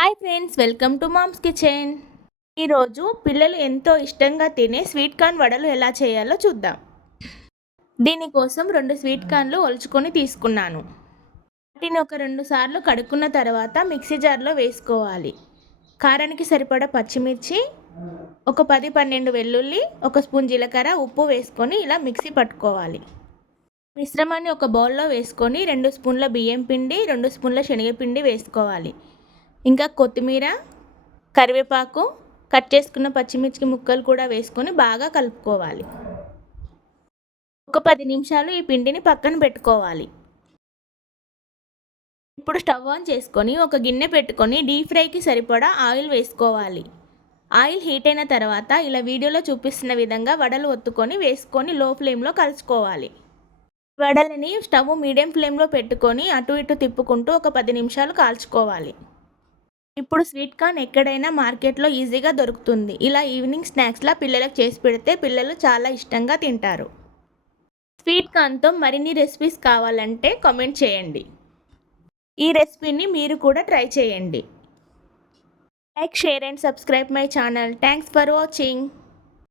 Hi friends, welcome to mom's kitchen. ఈరోజు పిల్లలు ఎంతో ఇష్టంగా తినే స్వీట్ కార్న్ వడలు ఎలా చేయాలో చూద్దాం. దీనికోసం 2 స్వీట్ కార్న్లు ఒలుచుకొని తీసుకున్నాను. వాటిని ఒక 2 సార్లు కడుక్కున్న తర్వాత మిక్సీ జార్లో వేసుకోవాలి. కారానికి సరిపడా పచ్చిమిర్చి, ఒక 10-12 వెల్లుల్లి, 1 స్పూన్ జీలకర్ర, ఉప్పు వేసుకొని ఇలా మిక్సీ పట్టుకోవాలి. మిశ్రమాన్ని ఒక బౌల్లో వేసుకొని 2 స్పూన్ల బియ్యం పిండి, 2 స్పూన్ల శనగపిండి వేసుకోవాలి. ఇంకా కొత్తిమీర, కరివేపాకు, కట్ చేసుకున్న పచ్చిమిర్చి ముక్కలు కూడా వేసుకొని బాగా కలుపుకోవాలి. ఒక 10 నిమిషాలు ఈ పిండిని పక్కన పెట్టుకోవాలి. ఇప్పుడు స్టవ్ ఆన్ చేసుకొని ఒక గిన్నె పెట్టుకొని డీప్ ఫ్రైకి సరిపడా ఆయిల్ వేసుకోవాలి. ఆయిల్ హీట్ అయిన తర్వాత ఇలా వీడియోలో చూపిస్తున్న విధంగా వడలు ఒత్తుకొని వేసుకొని లో ఫ్లేమ్లో కలుసుకోవాలి. వడలని స్టవ్ మీడియం ఫ్లేమ్లో పెట్టుకొని అటు ఇటు తిప్పుకుంటూ ఒక 10 నిమిషాలు కాల్చుకోవాలి. ఇప్పుడు స్వీట్ కార్న్ ఎక్కడైనా మార్కెట్లో ఈజీగా దొరుకుతుంది. ఇలా ఈవినింగ్ స్నాక్స్లా పిల్లలకు చేసి పెడితే పిల్లలు చాలా ఇష్టంగా తింటారు. స్వీట్ కార్న్తో మరిన్ని రెసిపీస్ కావాలంటే కామెంట్ చేయండి. ఈ రెసిపీని మీరు కూడా ట్రై చేయండి. Like, share and subscribe my channel. Thanks for watching.